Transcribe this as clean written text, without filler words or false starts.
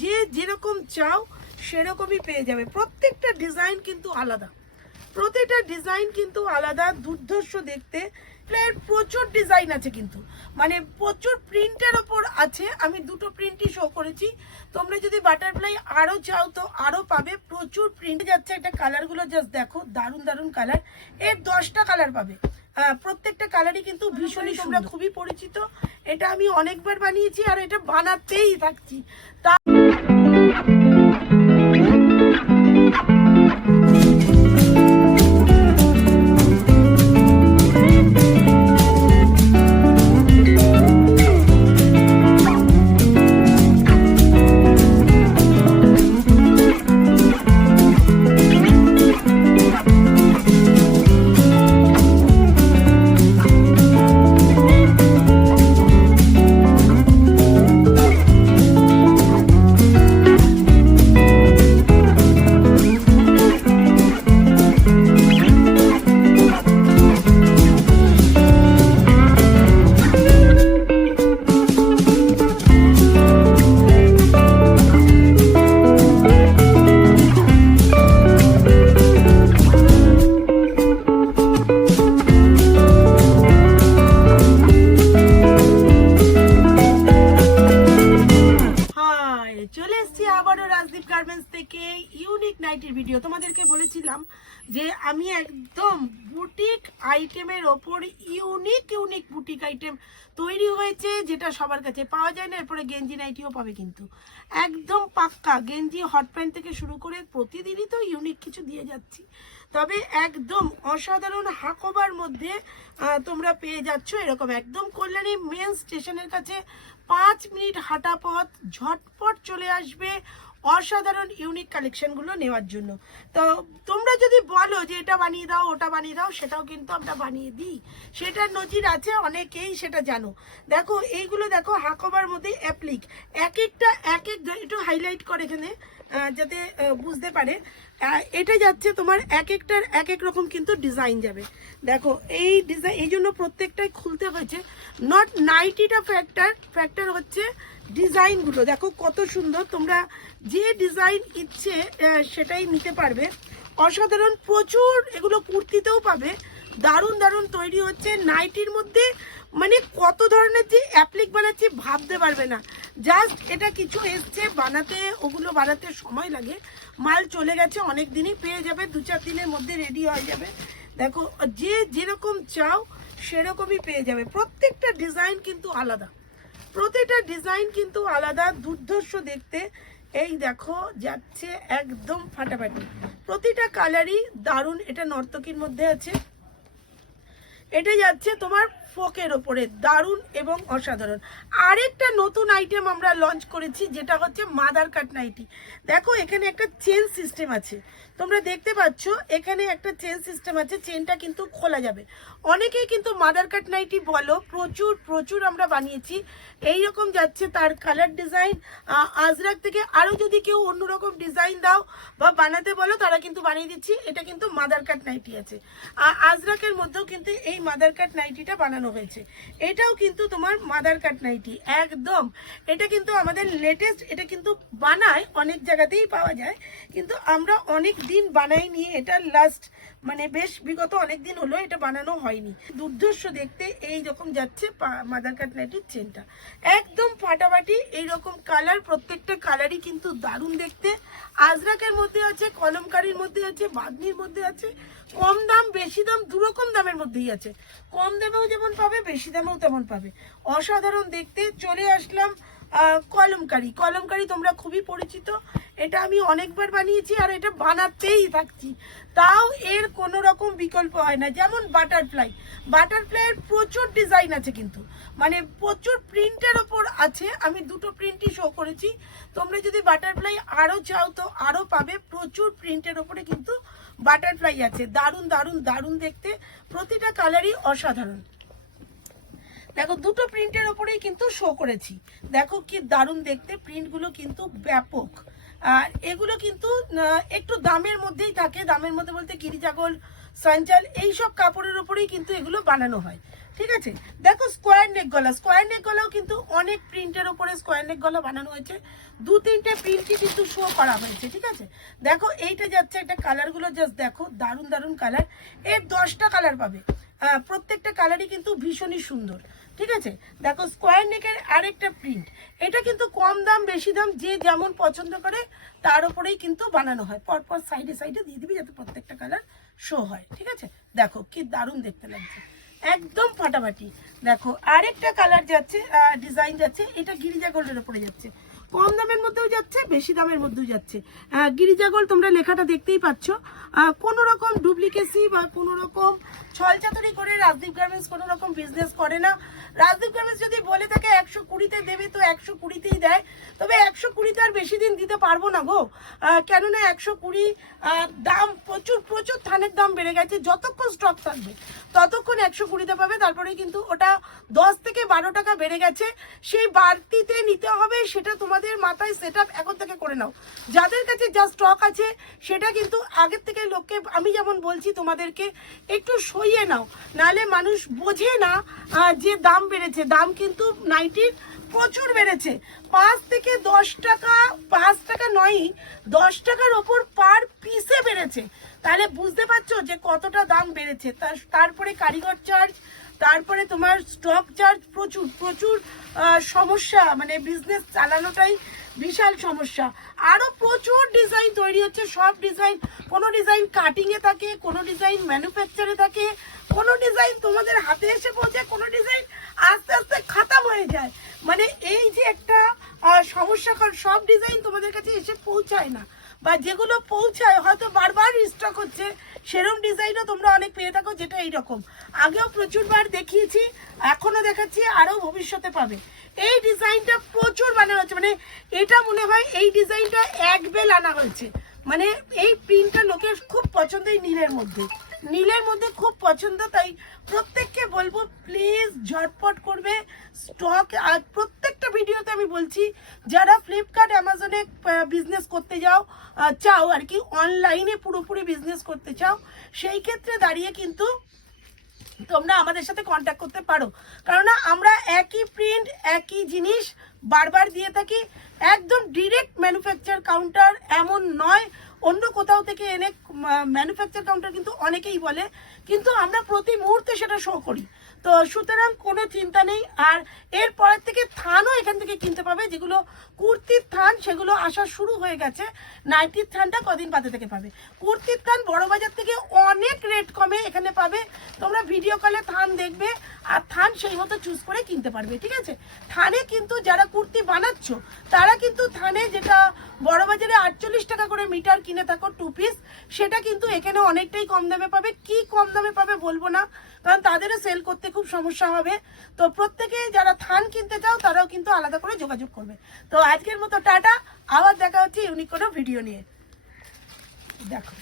যে যেরকম চাও সেরকমই পেয়ে যাবে। প্রত্যেকটা ডিজাইন কিন্তু আলাদা, প্রতিটা ডিজাইন কিন্তু আলাদা, দুর্ধর্ষ দেখতে। প্রচুর ডিজাইন আছে কিন্তু, মানে প্রচুর প্রিন্টের ওপর আছে। আমি দুটো প্রিন্টই শো করেছি, তোমরা যদি বাটারফ্লাই আরো চাও তো আরো পাবে। প্রচুর প্রিন্ট যাচ্ছে। একটা কালারগুলো জাস্ট দেখো, দারুণ দারুণ কালার। এর 10টা কালার পাবে। প্রত্যেকটা কালারই কিন্তু ভীষণই, তোমরা খুবই পরিচিত। এটা আমি অনেকবার বানিয়েছি আর এটা বানাতেই থাকছি। তা চলে এসেছি আবারও রাজদীপ গার্মেন্টস থেকে ইউনিক নাইটির ভিডিও। তোমাদেরকে বলেছিলাম যে আমি একদম বুটিক আইটেমের ওপর ইউনিক ইউনিক বুটিক আইটেম তৈরি হয়েছে, যেটা সবার কাছে পাওয়া যায় না। এরপরে গেঞ্জি নাইটিও পাবে, কিন্তু একদম পাক্কা গেঞ্জি, হট প্যান্ট থেকে শুরু করে প্রতিদিনই তো ইউনিক কিছু দিয়ে যাচ্ছি। তবে একদম অসাধারণ হাকোবার মধ্যে তোমরা পেয়ে যাচ্ছ এরকম। একদম কল্যাণী মেন স্টেশনের কাছে 5 মিনিট হাঁটা পথ, ঝটপট চলে আসবে অসাধারণ ইউনিক কালেকশনগুলো নেওয়ার জন্য। তো তোমরা যদি বলো যে এটা বানিয়ে দাও, ওটা বানিয়ে দাও, সেটাও কিন্তু আমরা বানিয়ে দিই। সেটার নজির আছে, অনেকেই সেটা জানো। দেখো এইগুলো দেখো, হাকোবার মধ্যে অ্যাপ্লিক, এক একটা এক এক, একটু হাইলাইট করে এখানে যাতে বুঝতে পারে। এটা যাচ্ছে তোমার এক একটার এক এক রকম কিন্তু ডিজাইন যাবে। দেখো এই ডিজাইন, এই জন্য প্রত্যেকটাই খুলতে হয়েছে। নট নাইটিটা ফ্যাক্টর হচ্ছে ডিজাইনগুলো। দেখো কত সুন্দর, তোমরা যে ডিজাইন ইচ্ছে সেটাই নিতে পারবে। অসাধারণ, প্রচুর এগুলো কুর্তিতেও পাবে। দারুণ দারুণ তৈরি হচ্ছে নাইটির মধ্যে। মানে কত ধরনের যে অ্যাপ্লিক বানাচ্ছি ভাবতে পারবে না। জাস্ট এটা কিছু এসছে বানাতে, ওগুলো বানাতে সময় লাগে। মাল চলে গেছে, অনেক দিনই পেয়ে যাবে, 2-4 দিনের মধ্যে রেডি হয়ে যাবে। দেখো যে যেরকম চাও সেরকমই পেয়ে যাবে। প্রত্যেকটা ডিজাইন কিন্তু আলাদা, প্রতিটা ডিজাইন কিন্তু আলাদা, দুর্ধর্ষ দেখতে। এই দেখো যাচ্ছে একদম ফাটাফাটি, প্রতিটা কালারই দারুণ। এটা নর্তকীর মধ্যে আছে, এটা যাচ্ছে তোমার ফোকের ওপরে, দারুণ এবং অসাধারণ। আরেকটা নতুন আইটেম আমরা লঞ্চ করেছি, যেটা হচ্ছে মাদার কাট নাইটি। দেখো এখানে একটা চেন সিস্টেম আছে, তোমরা দেখতে পাচ্ছ এখানে একটা চেন সিস্টেম আছে। চেনটা কিন্তু খোলা যাবে। অনেকেই কিন্তু মাদার কাট নাইটি বলো, প্রচুর প্রচুর আমরা বানিয়েছি। এইরকম যাচ্ছে তার কালার ডিজাইন। আজরাক থেকে আরও যদি কেউ অন্যরকম ডিজাইন দাও বা বানাতে বলো, তারা কিন্তু বানিয়ে দিচ্ছি। এটা কিন্তু মাদার কাট নাইটি আছে। আজরাকের মধ্যেও কিন্তু এই মাদার কাট নাইটিটা বানানো হয়েছে। এটাও কিন্তু তোমার মাদার কাট নাইটি একদম। এটা কিন্তু আমাদের লেটেস্ট, এটা কিন্তু বানায় অনেক জায়গাতেই পাওয়া যায়, কিন্তু আমরা অনেক দিন বানাই নিয়ে, এটা লাস্ট মানে বেশ বিগত অনেক দিন হলো এটা বানানো হয়নি। দুর্ধর্ষ দেখতে এই রকম যাচ্ছে মাদার কাট নাইটির চেনটা, একদম ফাটাফাটি। এইরকম কালার, প্রত্যেকটা কালারই কিন্তু দারুণ দেখতে। আজরাকের মধ্যে আছে, কলমকারির মধ্যে আছে, বাঁধনির মধ্যে আছে। কম দাম বেশি দাম দুরকম দামের মধ্যেই আছে। কম দামেও যেমন পাবে, বেশি দামেও তেমন পাবে। অসাধারণ দেখতে। চলে আসলাম কলমকারি তোমরা খুবই পরিচিত। এটা আমি অনেকবার বানিয়েছি আর এটা বানাতেই থাকছি। তাও এর কোনো রকম বিকল্প হয় না। যেমন বাটারফ্লাইয়ের প্রচুর ডিজাইন আছে, কিন্তু মানে প্রচুর প্রিন্টের ওপর আছে। আমি দুটো প্রিন্টই শো করেছি। তোমরা যদি বাটারফ্লাই আরও চাও তো আরও পাবে। প্রচুর প্রিন্টের ওপরে কিন্তু বাটারফ্লাই আছে, দারুণ দারুণ দারুণ দেখতে। প্রতিটা কালারই অসাধারণ। দেখো দুটো প্রিন্টের ওপরেই কিন্তু শো করেছি। দেখো কি দারুণ দেখতে, প্রিন্টগুলো কিন্তু ব্যাপক। আর এগুলো কিন্তু একটু দামের মধ্যেই থাকে, দামের মধ্যে বলতে গিরিজা গোল্ড, সানচাল এইসব কাপড়ের উপরেই কিন্তু এগুলো বানানো হয়। ঠিক আছে, দেখো স্কোয়ার নেক গলা, স্কোয়ার নেক গলাও কিন্তু অনেক প্রিন্টের উপরে স্কোয়ার নেক গলা বানানো হয়েছে, 2-3টে প্রিন্টই কিন্তু শো করা হয়েছে। ঠিক আছে, দেখো এইটা যাচ্ছে, একটা কালারগুলো জাস্ট দেখো, দারুণ দারুণ কালার, এর 10টা কালার পাবে, প্রত্যেকটা কালারই কিন্তু ভীষণই সুন্দর। ঠিক আছে, দেখো স্কোয়ার নেকের আরেকটা প্রিন্ট, এটা কিন্তু কম দাম বেশি দাম যে যেমন পছন্দ করে তার উপরেই কিন্তু বানানো হয়। পরপর সাইডে সাইডে দিয়ে দিবি যাতে প্রত্যেকটা কালার শো হয়। ঠিক আছে, দেখো কি দারুণ দেখতে লাগছে, একদম ফাটাফাটি। দেখো আরেকটা কালার যাচ্ছে, ডিজাইন যাচ্ছে, এটা গিরিজা গোল্ডের উপরে যাচ্ছে, কম দামের মধ্যেও যাচ্ছে, বেশি দামের মধ্যেও যাচ্ছে। গিরিজা গোল্ড তোমরা লেখাটা দেখতেই পাচ্ছ, কোনো রকম ডুপ্লিকেসি বা কোনো রকম ছলচাতুরি করে রাজদীপ গার্মেন্টস কোনো রকম বিজনেস করে না। রাজদীপ গার্মেন্টস যদি বলে থাকে 120-তে দেবে তো 120-তেই দেয়, তবে 120-তে আর বেশি দিন দিতে পারবো না গো, কেননা 120 দাম প্রচুর প্রচুর, থানের দাম বেড়ে গেছে, যতক্ষণ স্টক থাকবে ততক্ষণ 120-তে পাবে, তারপরে কিন্তু ওটা 10 থেকে 12 টাকা বেড়ে গেছে, সেই বাড়তিতে নিতে হবে, সেটা তোমাদের মাথায় সেট আপ এখন থেকে করে নাও। যাদের কাছে যা স্টক আছে সেটা কিন্তু আগের থেকে লোককে, আমি যেমন বলছি তোমাদেরকে, একটু সইয়ে নাও, নাহলে মানুষ বোঝে না যে দাম বেড়েছে। দাম কিন্তু নাইটির প্রচুর বেড়েছে, 5 থেকে 10 টাকা, 5 টাকা নয়, 10 টাকার ওপর পার পিসে বেড়েছে। তাহলে বুঝতে পারছো যে কতটা দাম বেড়েছে। তারপরে কারিগর চার্জ, তারপরে তোমার স্টক চার্জ, প্রচুর প্রচুর সমস্যা, মানে বিজনেস চালানোটাই বিশাল সমস্যা। আরো প্রচুর ডিজাইন তৈরি হচ্ছে, সব ডিজাইন, কোনো ডিজাইন কাটিংয়ে থাকে, কোনো ডিজাইন ম্যানুফ্যাকচারে থাকে, কোনো ডিজাইন তোমাদের হাতে এসে পৌঁছে, কোনো ডিজাইন আস্তে আস্তে খাতাম হয়ে যায়। মানে এই যে একটা সমস্যা, কারণ সব ডিজাইন তোমাদের কাছে এসে পৌঁছায় না, বা যেগুলো পৌঁছায় হয়তো বারবার রিস্টক হচ্ছে, সেরকম ডিজাইনও তোমরা অনেক পেয়ে থাকো, যেটা এইরকম আগেও প্রচুরবার দেখিয়েছি, এখনো দেখাচ্ছি, আরও ভবিষ্যতে পাবে। এই ডিজাইনটা প্রচুর বানানো হচ্ছে, মানে এটা মনে হয় এই ডিজাইনটা এক বেল আনা হয়েছে, মানে এই প্রিন্টটা লোকের খুব পছন্দ, এই নীলের মধ্যে, নীলের মধ্যে খুব পছন্দ। তাই প্রত্যেককে বলবো প্লিজ ঝটপট করবে স্টক। আর প্রত্যেকটা ভিডিওতে আমি বলছি, যারা ফ্লিপকার্ট অ্যামাজনে বিজনেস করতে চাও আর কি, অনলাইনে পুরোপুরি বিজনেস করতে চাও, সেই ক্ষেত্রে দাঁড়িয়ে কিন্তু তোমরা আমাদের সাথে কন্ট্যাক্ট করতে পারো, কারণ আমরা একই প্রিন্ট একই জিনিস বারবার দিয়ে থাকি, একদম ডিরেক্ট ম্যানুফ্যাকচার কাউন্টার এমন নয়, অন্য কোথাও থেকে এনে ম্যানুফ্যাকচার কাউন্টার কিন্তু অনেকেই বলে, কিন্তু আমরা প্রতি মুহূর্তে সেটা শো করি। তো সুতরাং কোনো চিন্তা নেই। আর এরপরের থেকে থানও এখান থেকে কিনতে পাবে, যেগুলো কুর্তির থান সেগুলো আসা শুরু হয়ে গেছে, নাইটির থানটা কদিন বাদে থেকে পাবে। কুর্তির থান বড় বাজার থেকে অনেক রেট কমে এখানে পাবে, তোমরা ভিডিও কলে থান দেখবে আর থান সেই মতো চুজ করে কিনতে পারবে। ঠিক আছে, থানে কিন্তু যারা কুর্তি বানাচ্ছ তারা কিন্তু থানে যেটা বড় বাজারে 48 টাকা করে মিটার কিনে থাকো 2 পিস, সেটা কিন্তু এখানে অনেকটাই কম দামে পাবে। কি কম দামে পাবে বলবো না, কারণ তাদেরও সেল করতে খুব সমস্যা হবে। তো প্রত্যেকে যারা থান কিনতে চাও তারাও কিন্তু আলাদা করে যোগাযোগ করবে। তো আজকের মতো টাটা, আবার দেখা হচ্ছে ইউনিক কোনো ভিডিও নিয়ে। দেখো।